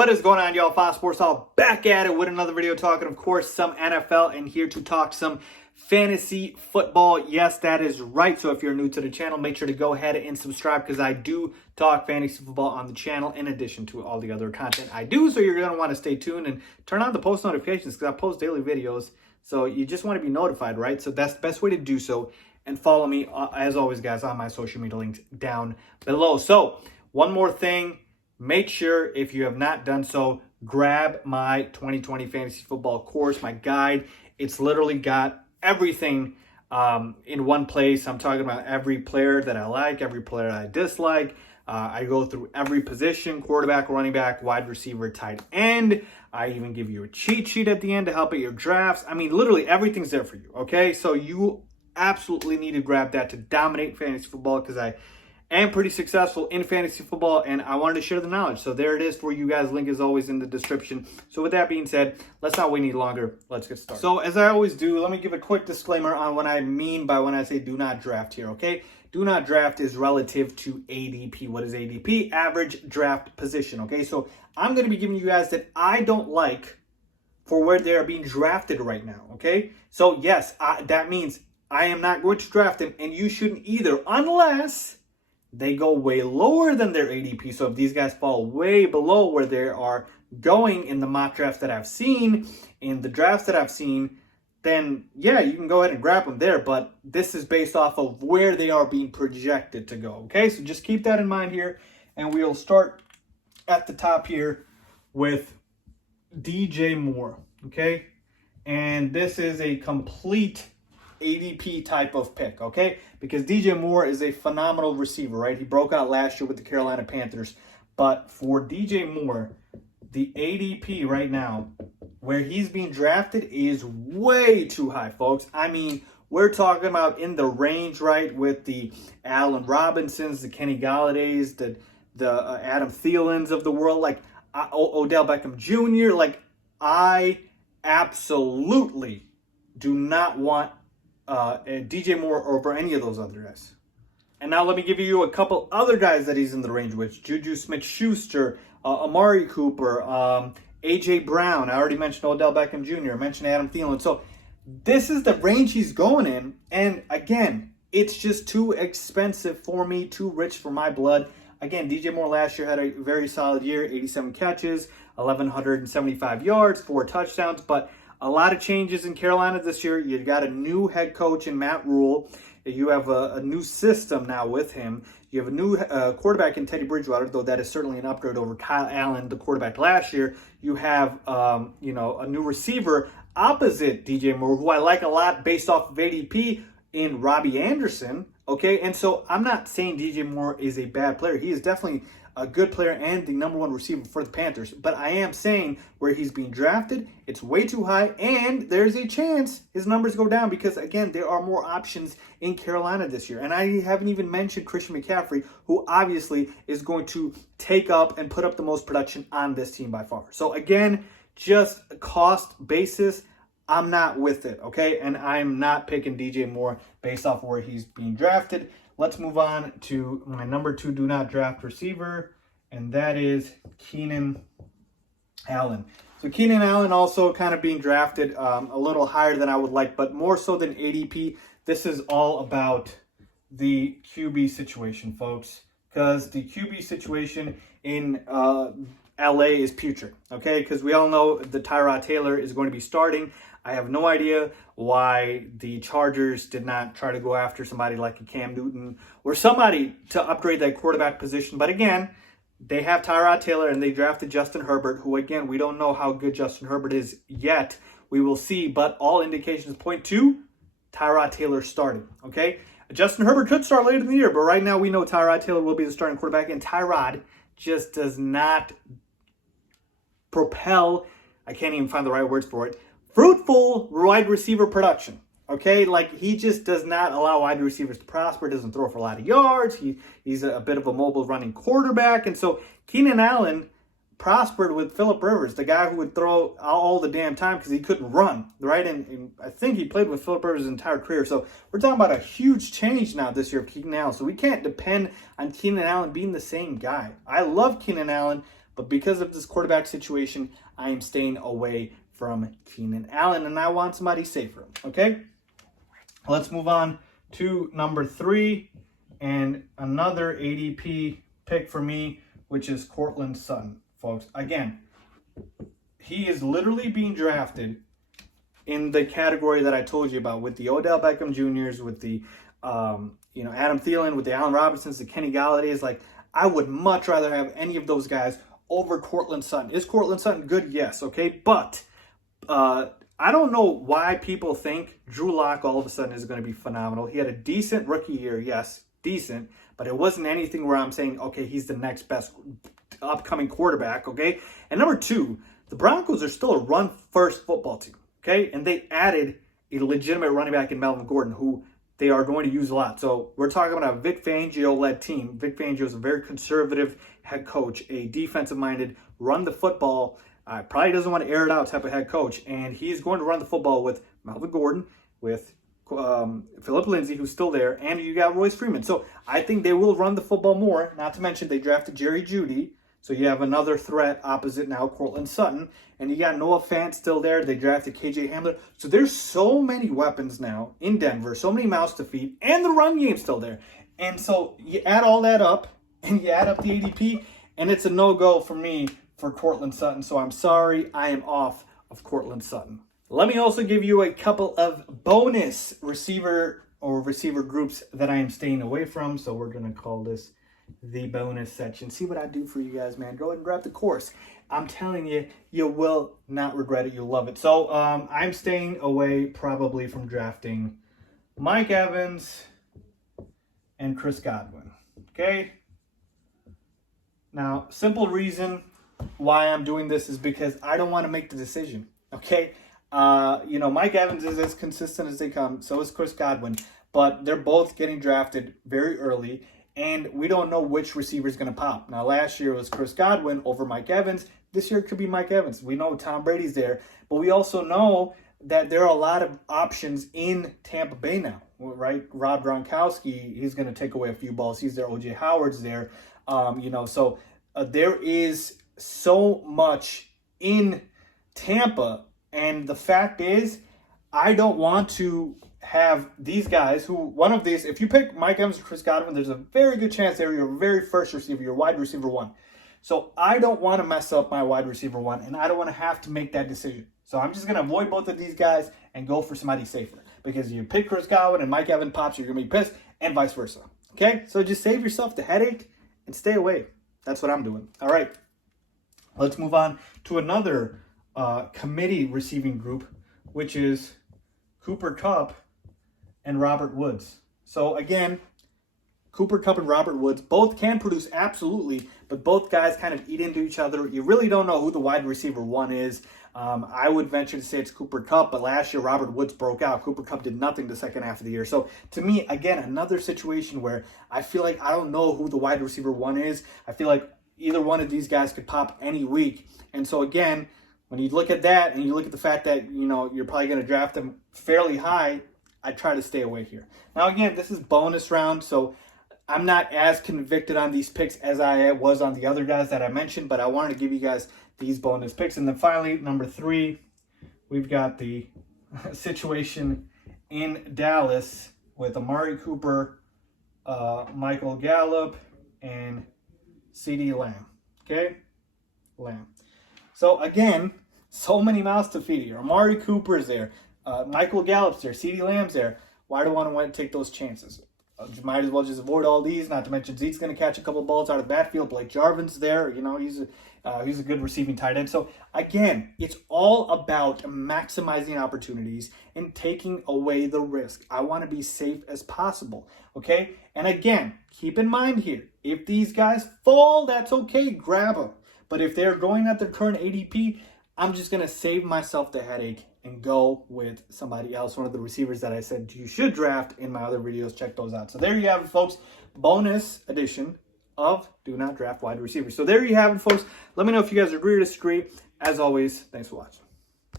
What is going on, y'all? FaizSportsTalk back at it with another video talking, of course, some NFL and here to talk some fantasy football. Yes, that is right. So if you're new to the channel, make sure to go ahead and subscribe because I do talk fantasy football on the channel in addition to all the other content I do. So you're going to want to stay tuned and turn on the post notifications because I post daily videos. So you just want to be notified, right? So that's the best way to do so. And follow me, as always, guys, on my social media links down below. So one more thing. Make sure, if you have not done so, grab my 2020 fantasy football course, my guide. It's literally got everything in one place. I'm talking about every player that I like, every player I dislike. I go through every position: quarterback, running back, wide receiver, tight end. I even give you a cheat sheet at the end to help at your drafts. I mean, literally everything's there for you, okay? So you absolutely need to grab that to dominate fantasy football because I am pretty successful in fantasy football, and I wanted to share the knowledge. So there it is for you guys. Link is always in the description. So with that being said, let's not wait any longer. Let's get started. So as I always do, let me give a quick disclaimer on what I mean by when I say do not draft here, okay? Do not draft is relative to ADP. What is ADP? Average draft position, okay? So I'm going to be giving you guys that I don't like for where they are being drafted right now, okay? So yes, that means I am not going to draft them, and you shouldn't either unless they go way lower than their ADP. So if these guys fall way below where they are going in the mock drafts that I've seen, in the drafts that I've seen, then yeah, you can go ahead and grab them there. But this is based off of where they are being projected to go. Okay, so just keep that in mind here. And we'll start at the top here with DJ Moore. Okay, and this is a complete ADP type of pick, okay? Because DJ Moore is a phenomenal receiver, right? He broke out last year with the Carolina Panthers. But for DJ Moore, the ADP right now, where he's being drafted is way too high, folks. I mean, we're talking about in the range, right, with the Allen Robinsons, the Kenny Galladays, the Adam Thielens of the world, like Odell Beckham Jr. Like, I absolutely do not want DJ Moore over any of those other guys. And now let me give you a couple other guys that he's in the range with. Juju Smith-Schuster, Amari Cooper, A.J. Brown. I already mentioned Odell Beckham Jr. I mentioned Adam Thielen. So this is the range he's going in. And again, it's just too expensive for me, too rich for my blood. Again, DJ Moore last year had a very solid year, 87 catches, 1,175 yards, 4 touchdowns. But a lot of changes in Carolina this year. You got a new head coach in Matt Rule. You have a new system now with him. You have a new quarterback in Teddy Bridgewater, though that is certainly an upgrade over Kyle Allen, the quarterback last year. You have, a new receiver opposite DJ Moore, who I like a lot based off of ADP in Robbie Anderson. Okay, and so I'm not saying DJ Moore is a bad player. He is definitely a good player and the #1 receiver for the Panthers. But I am saying where he's being drafted, it's way too high, and there's a chance his numbers go down because, again, there are more options in Carolina this year. And I haven't even mentioned Christian McCaffrey, who obviously is going to take up and put up the most production on this team by far. So, again, just cost basis, I'm not with it, okay? And I'm not picking DJ Moore based off where he's being drafted. Let's move on to my #2 do not draft receiver, and that is Keenan Allen. So Keenan Allen also kind of being drafted a little higher than I would like, but more so than ADP. This is all about the QB situation, folks, because the QB situation in LA is putrid, okay? Because we all know the Tyrod Taylor is going to be starting. I have no idea why the Chargers did not try to go after somebody like a Cam Newton or somebody to upgrade that quarterback position. But again, they have Tyrod Taylor and they drafted Justin Herbert, who, again, we don't know how good Justin Herbert is yet. We will see, but all indications point to Tyrod Taylor starting, okay? Justin Herbert could start later in the year, but right now we know Tyrod Taylor will be the starting quarterback, and Tyrod just does not propel, I can't even find the right words for it, fruitful wide receiver production. Okay, like he just does not allow wide receivers to prosper, doesn't throw for a lot of yards. He's a bit of a mobile running quarterback. And so Keenan Allen prospered with Phillip Rivers, the guy who would throw all the damn time because he couldn't run, right? And I think he played with Phillip Rivers his entire career. So we're talking about a huge change now this year of Keenan Allen. So we can't depend on Keenan Allen being the same guy. I love Keenan Allen, But because of this quarterback situation, I am staying away from Keenan Allen, and I want somebody safer. Okay? Let's move on to number 3, and another ADP pick for me, which is Courtland Sutton, folks. Again, he is literally being drafted in the category that I told you about, with the Odell Beckham Jr.'s, with the Adam Thielen, with the Allen Robinsons, the Kenny Galladay's. Like, I would much rather have any of those guys over Courtland Sutton. Is Courtland Sutton good? Yes, okay, but I don't know why people think Drew Lock all of a sudden is going to be phenomenal. He had a decent rookie year, yes, decent, but it wasn't anything where I'm saying, okay, he's the next best upcoming quarterback, okay? And number 2, the Broncos are still a run-first football team, okay? And they added a legitimate running back in Melvin Gordon, who they are going to use a lot. So we're talking about a Vic Fangio-led team. Vic Fangio is a very conservative head coach, a defensive-minded, run-the-football, probably doesn't want to air it out type of head coach. And he's going to run the football with Melvin Gordon, with Philip Lindsay, who's still there, and you got Royce Freeman. So I think they will run the football more. Not to mention they drafted Jerry Jeudy. So you have another threat opposite now, Courtland Sutton. And you got Noah Fant still there. They drafted KJ Hamler. So there's so many weapons now in Denver, so many mouths to feed, and the run game's still there. And so you add all that up, and you add up the ADP, and it's a no-go for me for Courtland Sutton. So I'm sorry, I am off of Courtland Sutton. Let me also give you a couple of bonus receiver groups that I am staying away from. So we're going to call this the bonus section. See what I do for you guys, man. Go ahead and grab the course. I'm telling you, you will not regret it. You'll love it. So I'm staying away probably from drafting Mike Evans and Chris Godwin. Okay? Now, simple reason why I'm doing this is because I don't want to make the decision. Okay? Mike Evans is as consistent as they come. So is Chris Godwin. But they're both getting drafted very early. And we don't know which receiver is going to pop. Now, last year it was Chris Godwin over Mike Evans. This year it could be Mike Evans. We know Tom Brady's there. But we also know that there are a lot of options in Tampa Bay now, right? Rob Gronkowski, he's going to take away a few balls. He's there. O.J. Howard's there. So there is so much in Tampa. And the fact is, I don't want to have these guys who, one of these, if you pick Mike Evans or Chris Godwin, there's a very good chance they're your very first receiver, your wide receiver 1. So I don't want to mess up my wide receiver 1, and I don't want to have to make that decision. So I'm just going to avoid both of these guys and go for somebody safer. Because you pick Chris Godwin and Mike Evans pops, you're going to be pissed, and vice versa. Okay? So just save yourself the headache and stay away. That's what I'm doing. All right. Let's move on to another committee receiving group, which is Cooper Kupp and Robert Woods. So again, Cooper Kupp and Robert Woods both can produce, absolutely, but both guys kind of eat into each other. You really don't know who the wide receiver 1 is. I would venture to say it's Cooper Kupp, but last year Robert Woods broke out. Cooper Kupp did nothing the second half of the year. So to me, again, another situation where I feel like I don't know who the wide receiver 1 is. I feel like either one of these guys could pop any week. And so again, when you look at that and you look at the fact that, you're probably going to draft them fairly high, I try to stay away here. Now, again, this is bonus round, so I'm not as convicted on these picks as I was on the other guys that I mentioned, but I wanted to give you guys these bonus picks. And then finally, number 3, we've got the situation in Dallas with Amari Cooper, Michael Gallup, and CeeDee Lamb. Okay? Lamb. So, again, so many mouths to feed here. Amari Cooper's there. Michael Gallup's there. CeeDee Lamb's there. Why do I want to take those chances? You might as well just avoid all these. Not to mention Zeke's going to catch a couple balls out of the backfield. Blake Jarvin's there. He's a good receiving tight end. So, again, it's all about maximizing opportunities and taking away the risk. I want to be safe as possible, okay? And, again, keep in mind here, if these guys fall, that's okay. Grab them. But if they're going at their current ADP, I'm just going to save myself the headache and go with somebody else, one of the receivers that I said you should draft in my other videos. Check those out. So there you have it, folks. Bonus edition of Do Not Draft Wide Receivers. So there you have it, folks. Let me know if you guys agree or disagree. As always, thanks for watching.